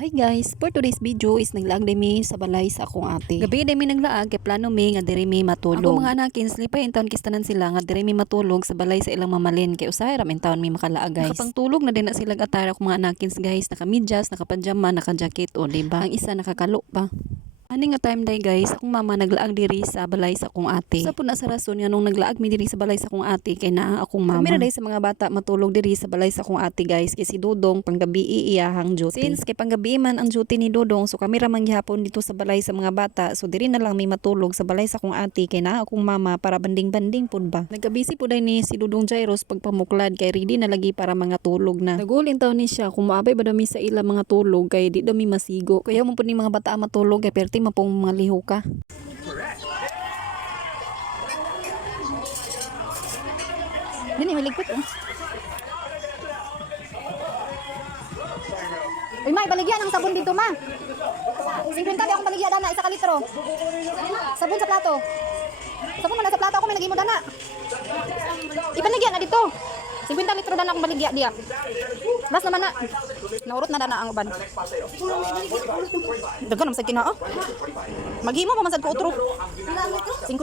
Hi guys, for today's video is naglaag mi sa balay sa akong ate. Gabi mi naglaag kay plano mi nga diri mi matulog. Ako mga anakin slipay in taon kistanan sila nga diri mi matulog sa balay sa ilang mamalin kay usahay ra in taon mi makalaag guys. Nakapangtulog na din na sila atara ko mga anakins guys, naka-medyas, naka-pajama, naka-jacket o diba? Ang isa nakakalo pa. Ani nga time day guys, akong mama naglaag diri sa balay sa akong ate. Sa puna sa rason nga nung naglaag mi diri sa balay sa akong ate kay naa akong mama. Kami na day sa mga bata matulog diri sa balay sa akong ate guys kay si Dudong panggabi iyahang duty. Since kay panggabi man ang duty ni Dudong, so kami ra man gihapon dito sa balay sa mga bata. So diri na lang mi matulog sa balay sa akong ate kay naa akong mama para banding-banding pud ba. Nagabisi pud ni si Dudong Jairos pagpamuklad kay ready na lagi para mga tulog na. Nagulin taw ni siya kung maabay ba dami sa ila mga tulog kay di dami masigo. Kaya mo pud ni mga bata matulog kay perti mapong mga liho ka. Dini maligpit oh. Uy, may baligyan ang sabon dito, ma. 50 di akong baligyan dana, isa ka litro. Sabon sa plato. Sabon mo na sa plato, ako may lagi mo dana. Ipanigyan na dito. 50 litro dana akong baligyan diya. Bas naman na. Naurot na dana ang uban. Dagan naman sa kinao. Maghimo mo masad ko utro. 50.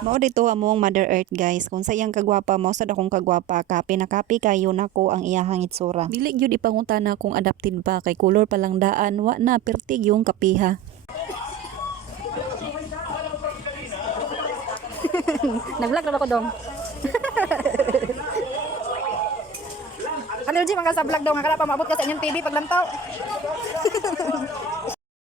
Mao dito among Mother Earth guys, kung sayang kagwapa mao sad akong kagwapa, kapi na kapi kayo nako ang iyahang itsura. Dili gyud ipangutana kung adapted ba kay color pa lang daan, wa na pertig yung kapiha. Nag-vlog na ako dong. Allergy mga sa vlog daw nga kala pa maabot ka sa inyong TV paglantaw.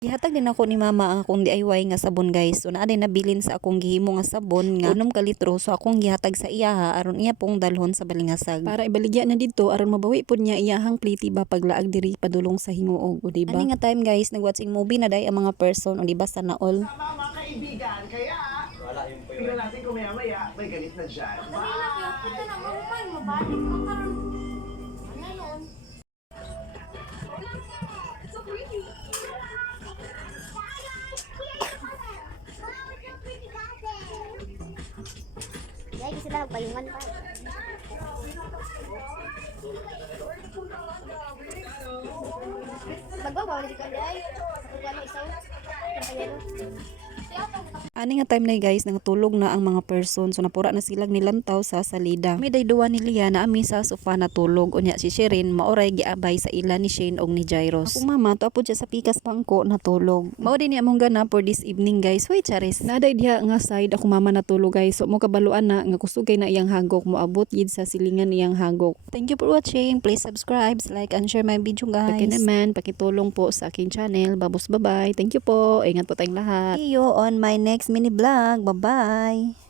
Gihatag din ako ni mama ang akong DIY nga sabon guys. So naa din nabilin sa akong gihimo nga sabon nga 6 ka litro, so akong gihatag sa iyaha aron iya pong dalhon sa balingasag. Para ibaligya na dito aron mabawi pud niya iyahang pliti ba paglaag diri padulong sa hinguog o diba? Ani nga time guys, nag-watching movie na day ang mga person o diba sana all. Mga kaibigan, kaya tingnan natin kung maya-maya may galit na dyan. Kita na mahuman mo balik mo karon. Ano yun? So pretty. Dahil sila nagpayungan pa. Magbabawal si Kanday. Wala isaw. Ani nga time na guys, nangtulog na ang mga person, so napura na silang nilantaw sa salida. May dayduwa ni Lia na ami sa sofa na tulog, unya si Shirin maoray giabay sa ila ni Shane og ni Jairos. Akong mama tuapod siya sa pikas pangko natulog. Mao din ni among gana for this evening guys. Hoy Charis, naday diha nga side akong mama natulog guys, so mo kabaluan na nga kusugay na iyang hagok, moabot gid sa silingan iyang hagok. Thank you for watching. Please subscribe, like and share my video guys. Naman pakitulong po sa aking channel. Babos, bye bye. Thank you po. Ingat po tayong lahat. See you on my next mini vlog. Bye bye.